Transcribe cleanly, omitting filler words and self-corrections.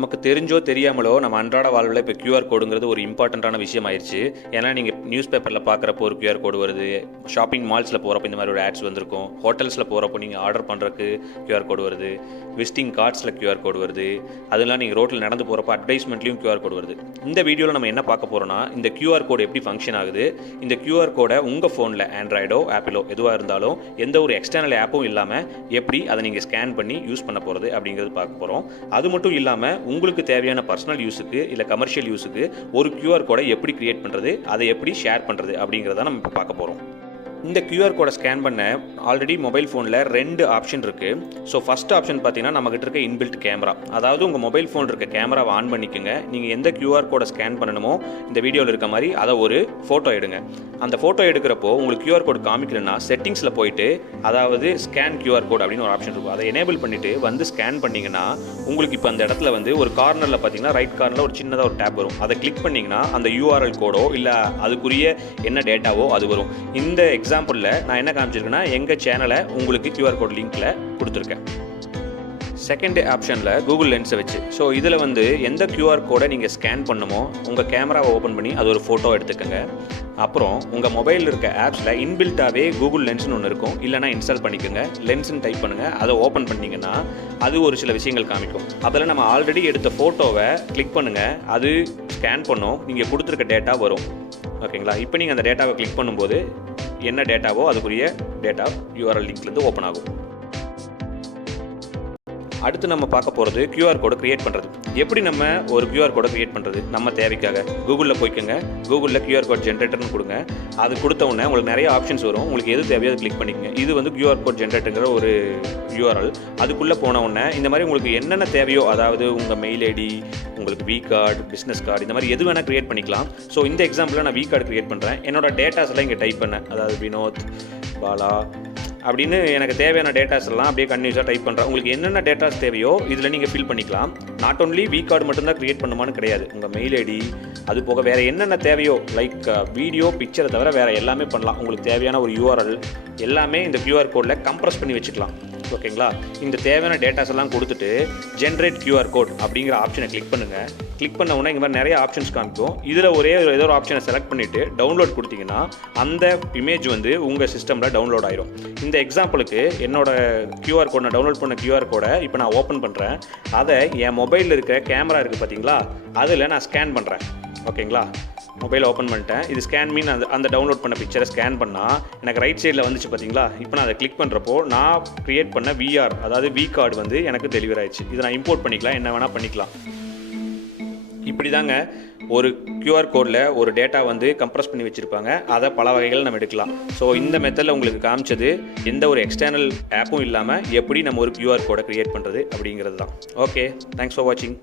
நமக்கு தெரிஞ்சோ தெரியாமலோ நம்ம அன்றாட வாழ்வில் இப்போ QR கோடுங்கிறது ஒரு இம்பார்ட்டண்ட்டான விஷயம் ஆயிடுச்சு. ஏன்னா நீங்கள் நியூஸ் பேப்பரில் பார்க்குறப்போ ஒரு QR கோடு வருது, ஷாப்பிங் மால்ஸில் போகிறப்போ இந்த மாதிரி ஒரு ஆட்ஸ் வந்திருக்கும், ஹோட்டல்ஸில் போகிறப்போ நீங்கள் ஆர்டர் பண்ணுறதுக்கு QR கோடு வருது, விசிட்டிங் கார்ட்ஸில் QR கோடு வருது, அதெல்லாம் நீங்கள் ரோட்டில் நடந்து போகிறப்போ அட்வைஸ்மெண்ட்லேயும் QR கோடு வருது. இந்த வீடியோவில் நம்ம என்ன பார்க்க போகிறோம்னா, இந்த QR கோடு எப்படி ஃபங்க்ஷன் ஆகுது, இந்த QR கோடை உங்கள் ஃபோனில் ஆண்ட்ராய்டோ ஆப்பிளோ எதுவாக இருந்தாலும் எந்த ஒரு எக்ஸ்டர்னல் ஆப்பும் இல்லாமல் எப்படி அதை நீங்கள் ஸ்கேன் பண்ணி யூஸ் பண்ண போகிறது அப்படிங்கிறது பார்க்க போகிறோம். அது மட்டும் இல்லாமல் உங்களுக்கு தேவையான பர்சனல் யூஸுக்கு இல்லை கமர்ஷியல் யூஸுக்கு ஒரு QR கோடை எப்படி கிரியேட் பண்ணுறது, அதை எப்படி ஷேர் பண்ணுறது அப்படிங்கிறத நம்ம இப்போ பார்க்க போகிறோம். இந்த QR கோடை ஸ்கேன் பண்ண ஆல்ரெடி மொபைல் ஃபோனில் 2 ஆப்ஷன் இருக்குது. ஸோ ஃபஸ்ட் ஆப்ஷன் பார்த்தீங்கன்னா நம்மகிட்ட இருக்க இன்பில்ட் கேமரா, அதாவது உங்கள் மொபைல் ஃபோன் இருக்க கேமராவை ஆன் பண்ணிக்கோங்க. நீங்கள் எந்த QR கோடை ஸ்கேன் பண்ணணுமோ இந்த வீடியோவில் இருக்க மாதிரி அதை ஒரு ஃபோட்டோ எடுங்க. அந்த ஃபோட்டோ எடுக்கிறப்போ உங்களுக்கு QR கோடு காமிக்கலன்னா செட்டிங்ஸில் போயிட்டு, அதாவது ஸ்கேன் QR கோட் அப்படின்னு ஒரு ஆப்ஷன் இருக்கும், அதை எனேபிள் பண்ணிவிட்டு வந்து ஸ்கேன் பண்ணிங்கன்னா உங்களுக்கு இப்போ அந்த இடத்துல வந்து ஒரு கார்னரில் பார்த்தீங்கன்னா ரைட் கார்னரில் ஒரு சின்னதாக ஒரு டேப் வரும். அதை கிளிக் பண்ணிங்கன்னா அந்த URL கோடோ இல்லை அதுக்குரிய என்ன டேட்டாவோ அது வரும். இந்த எக்ஸாம்பிளில் நான் என்ன காமிச்சிருக்கேன்னா எங்கள் சேனலை உங்களுக்கு QR கோட் லிங்க்கில் கொடுத்துருக்கேன். செகண்ட் ஆப்ஷனில் கூகுள் லென்ஸை வச்சு, ஸோ இதில் வந்து எந்த QR கோடை நீங்கள் ஸ்கேன் பண்ணுமோ உங்கள் கேமராவை ஓப்பன் பண்ணி அது ஒரு ஃபோட்டோ எடுத்துக்கோங்க. அப்புறம் உங்கள் மொபைலில் இருக்க ஆப்ஸில் இன்பில்ட்டாகவே கூகுள் லென்ஸ்னு ஒன்று இருக்கும், இல்லைனா இன்ஸ்டால் பண்ணிக்கோங்க. லென்ஸ்ன்னு டைப் பண்ணுங்கள், அதை ஓப்பன் பண்ணிங்கன்னா அது ஒரு சில விஷயங்கள் காமிக்கும். அதில் நம்ம ஆல்ரெடி எடுத்த ஃபோட்டோவை கிளிக் பண்ணுங்கள், அது ஸ்கேன் பண்ணோம், நீங்கள் கொடுத்துருக்க டேட்டா வரும். ஓகேங்களா? இப்போ நீங்கள் அந்த டேட்டாவை கிளிக் பண்ணும்போது என்ன டேட்டாவோ அதுக்குரிய டேட்டா URL லிங்க்லேருந்து ஓப்பன் ஆகும். அடுத்து நம்ம பார்க்க போகிறது QR கோடை க்ரியேட் பண்ணுறது. எப்படி நம்ம ஒரு QR கோடை க்ரியேட் பண்ணுறது நம்ம தேவைக்காக கூகுளில் போய்க்கோங்க. கூகுளில் QR கோட் ஜென்ரேட்டர்னு கொடுங்க. அது கொடுத்த உடனே உங்களுக்கு நிறைய ஆப்ஷன்ஸ் வரும். உங்களுக்கு எது தேவையோ அதை கிளிக் பண்ணிக்கோங்க. இது வந்து QR கோட் ஜென்ரேட்டருங்கிற ஒரு URL. அதுக்குள்ளே போன உடனே இந்த மாதிரி உங்களுக்கு என்னென்ன தேவையோ, அதாவது உங்கள் மெயில் ஐடி, உங்களுக்கு V கார்டு, பிஸ்னஸ் கார்டு, இந்த மாதிரி எது வேணால் க்ரியேட் பண்ணிக்கலாம். ஸோ இந்த எக்ஸாம்பிளில் நான் V கார்டு க்ரியேட் பண்ணுறேன். என்னோடய டேட்டாஸ் எல்லாம் இங்கே டைப் பண்ணேன், அதாவது வினோத், பாலா அப்படின்னு எனக்கு தேவையான டேட்டாஸ் எல்லாம் அப்படியே கன்டினியூஸாக டைப் பண்ணுறேன். உங்களுக்கு என்னென்ன டேட்டாஸ் தேவையோ இதில் நீங்கள் ஃபில் பண்ணிக்கலாம். நாட் ஒன்லி V கார்டு மட்டும்தான் க்ரியேட் பண்ணுமான்னு கிடையாது, உங்கள் மெயில் ஐடி அது போக வேறு என்னென்ன தேவையோ, லைக் வீடியோ, பிக்சரை தவிர வேறு எல்லாமே பண்ணலாம். உங்களுக்கு தேவையான ஒரு URL எல்லாமே இந்த QR கோடில் கம்ப்ரஸ் பண்ணி வச்சுக்கலாம். ஓகேங்களா? இந்த தேவையான டேட்டாஸ் எல்லாம் கொடுத்துட்டு ஜென்ரேட் QR கோட் அப்படிங்கிற ஆப்ஷனை கிளிக் பண்ணுங்கள். கிளிக் பண்ண உடனே இங்கே மாதிரி நிறைய ஆப்ஷன்ஸ் காமிக்கும். இதில் ஏதோ ஒரு ஆப்ஷனை செலக்ட் பண்ணிவிட்டு டவுன்லோட் கொடுத்தீங்கன்னா அந்த இமேஜ் வந்து உங்கள் சிஸ்டமில் டவுன்லோட் ஆயிரும். இந்த எக்ஸாம்பிளுக்கு என்னோட QR கோட், நான் டவுன்லோட் பண்ண QR கோடை இப்போ நான் ஓப்பன் பண்ணுறேன். அதை என் மொபைலில் இருக்க கேமரா இருக்குது பார்த்தீங்களா, அதில் நான் ஸ்கேன் பண்ணுறேன். ஓகேங்களா? மொபைல் ஓப்பன் பண்ணிட்டேன். இது ஸ்கேன் மீன் அந்த டவுன்லோட் பண்ண பிக்சரை ஸ்கேன் பண்ணால் எனக்கு ரைட் சைடில் வந்துச்சு பார்த்தீங்களா. இப்போ நான் அதை கிளிக் பண்ணுறப்போ நான் க்ரியேட் பண்ண VR, அதாவது V கார்டு வந்து எனக்கு டெலிவரி ஆயிடுச்சு. இதை நான் இம்போர்ட் பண்ணிக்கலாம், என்ன வேணால் பண்ணிக்கலாம். இப்படி தாங்க ஒரு QR கோடில் ஒரு டேட்டா வந்து கம்ப்ரஸ் பண்ணி வச்சுருப்பாங்க, அதை பல வகைகள் நம்ம எடுக்கலாம். ஸோ இந்த மெத்தடில் உங்களுக்கு காமிச்சது எந்த ஒரு எக்ஸ்டர்னல் ஆப்பும் இல்லாமல் எப்படி நம்ம ஒரு QR கோடை க்ரியேட் பண்ணுறது அப்படிங்கிறது தான். ஓகே, தேங்க்ஸ் ஃபார் வாட்சிங்.